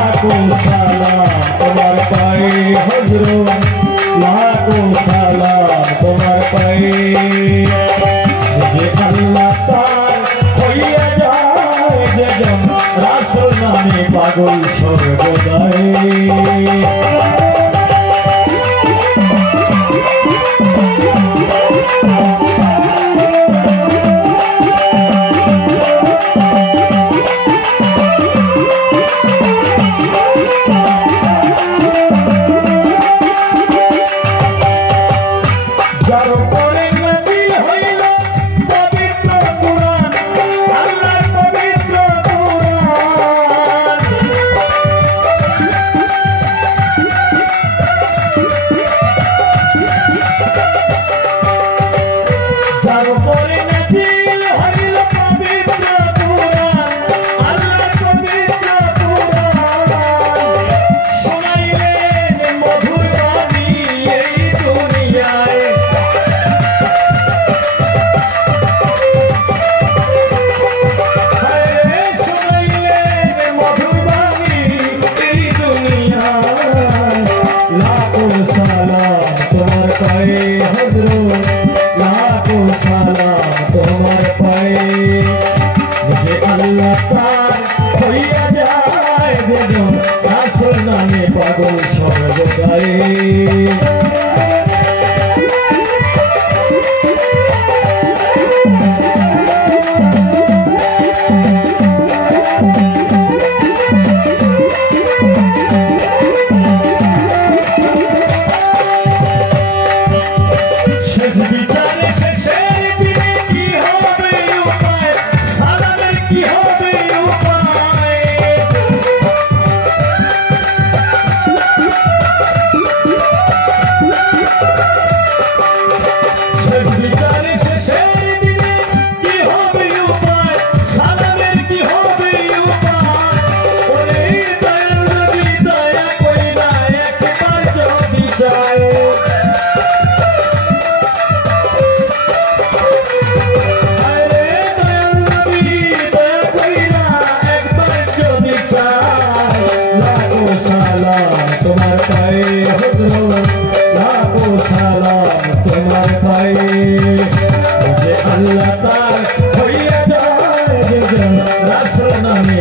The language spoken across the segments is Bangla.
लाखों सलाम तुम्हार पाए हजरत लाखों सलाम तुम्हार पाए मुझे अल्लाह तार होइया जाए जजम रासुल नामे पागल सर्वदाई पागल सर्वदाई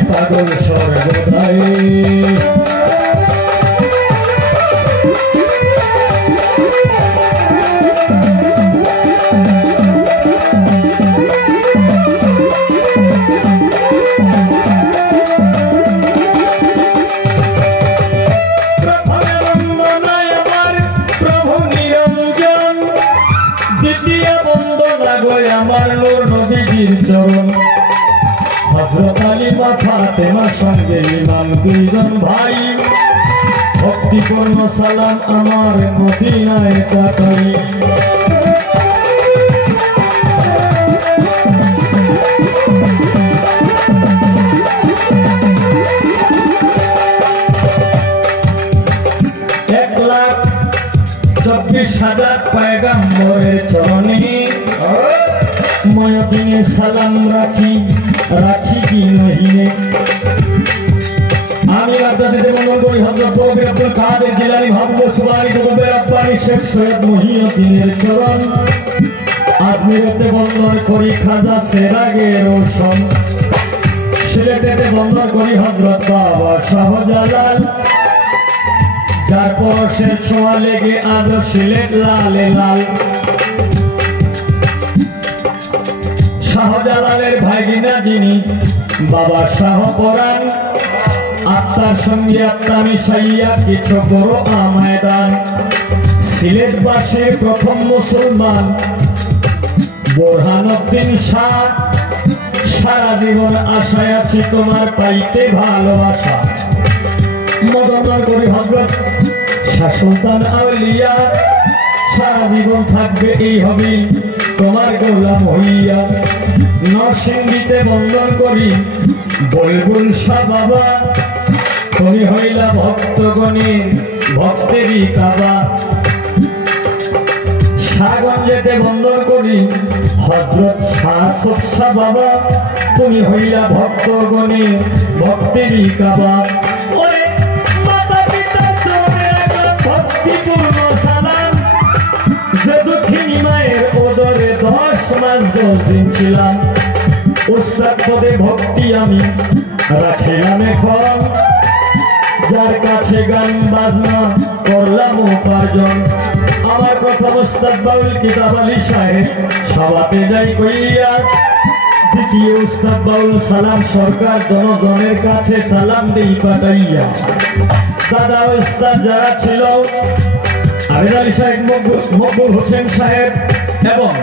पागल सर्वदाई हजरत अली फातेमा संगे इमाम दुइजन भाई भक्तिपूर्ण सालाम आमार मदीनाय काटाई एक लाख 24,000 पैगम्बरेर चरणे मयदिने सालाम राखी राखी की नहीने आमी अब्दासिते मंगल हजरत बौबे अब्दुल कादिर जिलानी महबूब सुबानी कुतुबे रब्बानी शेख सैयद मुहिउद्दीনের চরণ আজমিরেতে বন্দর করি খাজা সেরাগে রোশন সিলেটেতে বন্দর করি হযরত বাবা শাহজালাল যার পরশের ছোঁয়া লেগে আজ সিলেট লালে লাল শাহজালালের ভাগিনা যিনি বাবা শাহ পরাণ আত্মার সঙ্গে আত্মা মিশাইয়া কিছু বড় আমায়দান সিলেটবাসী প্রথম মুসলমান বোরহানুদ্দিন শাহ সারা জীবন আশায় আছি তোমার পাইতে ভালোবাসা মদনগর করি হযরত শাহ সুলতান আউলিয়া সারা জীবন থাকবে এই হবে তোমার গোলাম হইয়া নরসিংদীতে বন্দন করি বুলবুল শাহ বাবা তুমি হইলা ভক্তগণের ভক্তেরই কাবা শাহগঞ্জেতে বন্দন করি হযরত শাহ সফা বাবা তুমি হইলা ভক্তগণের ভক্তেরই কাবা ওরে ছিলাম উস্তাদ পদে ভক্তি আমি রাখিলাম এখন যার কাছে গান বাজনা করলাম উপার্জন আমার প্রথম উস্তাদ বাউল কিতাব আলী সাহেব সভাতে যাই কইয়া দ্বিতীয় উস্তাদ বাউল সালাম সরকার জনগণের কাছে সালাম দেই পাঠাইয়া দাদা উস্তাদ যারা ছিল আমির আলী সাহেব মকবুল হোসেন সাহেব এবং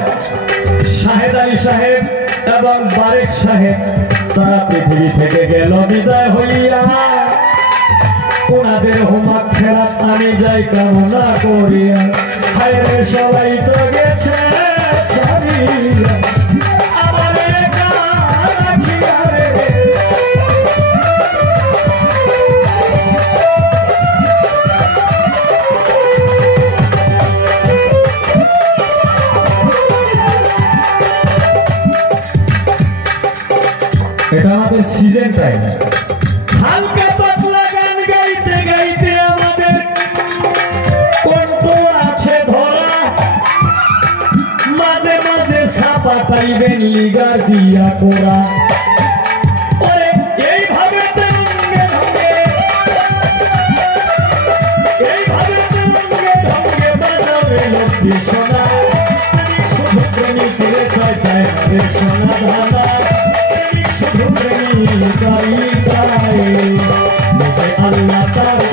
শাহেদ আলী সাহেব এবং বারেক সাহেব তারা পৃথিবী থেকে গেল বিদায় হইয়া ওনাদের হোমা ফেরাত আমি যাই কামনা করিয়া হায় রে সবাই তো গেছে এটা আমাদের সিজন টাইম হালকা পাতলা গান গাইতে গাইতে আমাদের কণ্ঠ আছে ধরা মাঝে মাঝে সাপা পাইবেন লিগার দিয়া কোরা এইভাবে বাজাবে লক্ষ্মী সোনা শুধু প্রেমী ছেড়ে চাই সোনা ধানা Allah tar,